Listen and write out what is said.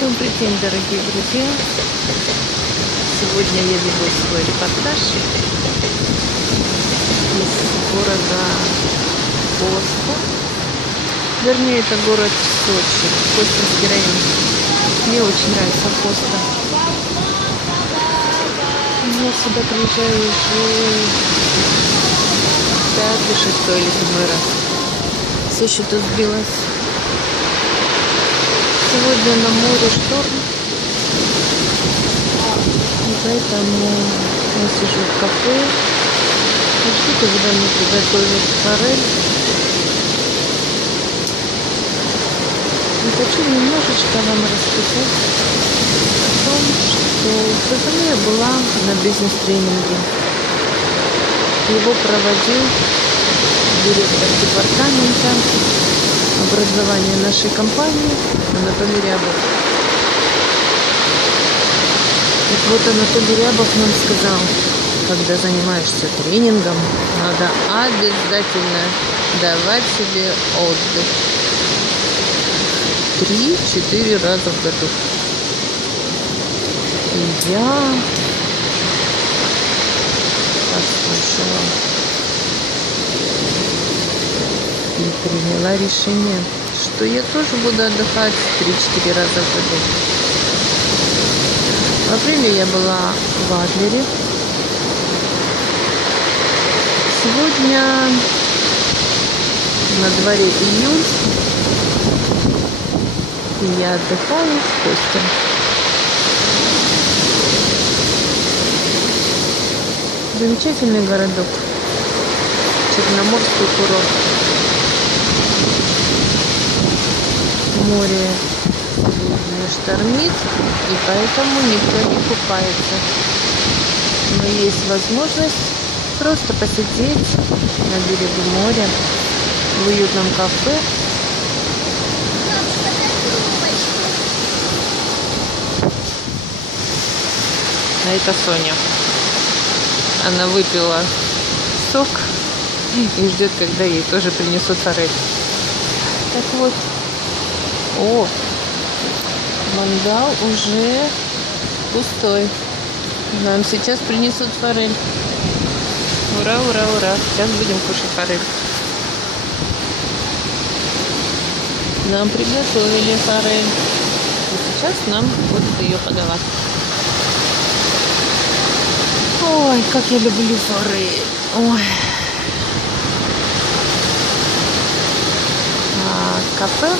Добрый день, дорогие друзья! Сегодня я веду свой репортаж из города Поста. Вернее, это город Сочи, Костинский район. Мне очень нравится Поста. Я сюда приезжаю уже пятый, шестой или седьмой раз. Со счета сбилась. Сегодня на море шторм, и поэтому я сижу в кафе и жду, когда мне приготовят форель. И хочу немножечко вам рассказать о том, что в выходные я была на бизнес-тренинге. Его проводил директор департамента образования нашей компании Анатолий Рябов. Так вот, Анатолий Рябов нам сказал, когда занимаешься тренингом, надо обязательно давать себе отдых 3-4 раза в году. И я послушала и приняла решение, что я тоже буду отдыхать 3-4 раза в году. В апреле я была в Адлере. Сегодня на дворе июль, и я отдыхаю в Посте. Замечательный городок, Черноморский курорт. Море не штормит, и поэтому никто не купается. Но есть возможность просто посидеть на берегу моря, в уютном кафе. А это Соня. Она выпила сок и ждет, когда ей тоже принесут форель. Так вот. О, мангал уже пустой. Нам сейчас принесут форель. Ура, ура, ура. Сейчас будем кушать форель. Нам приготовили форель. И сейчас нам будут ее подавать. Ой, как я люблю форель. Ой. Кафе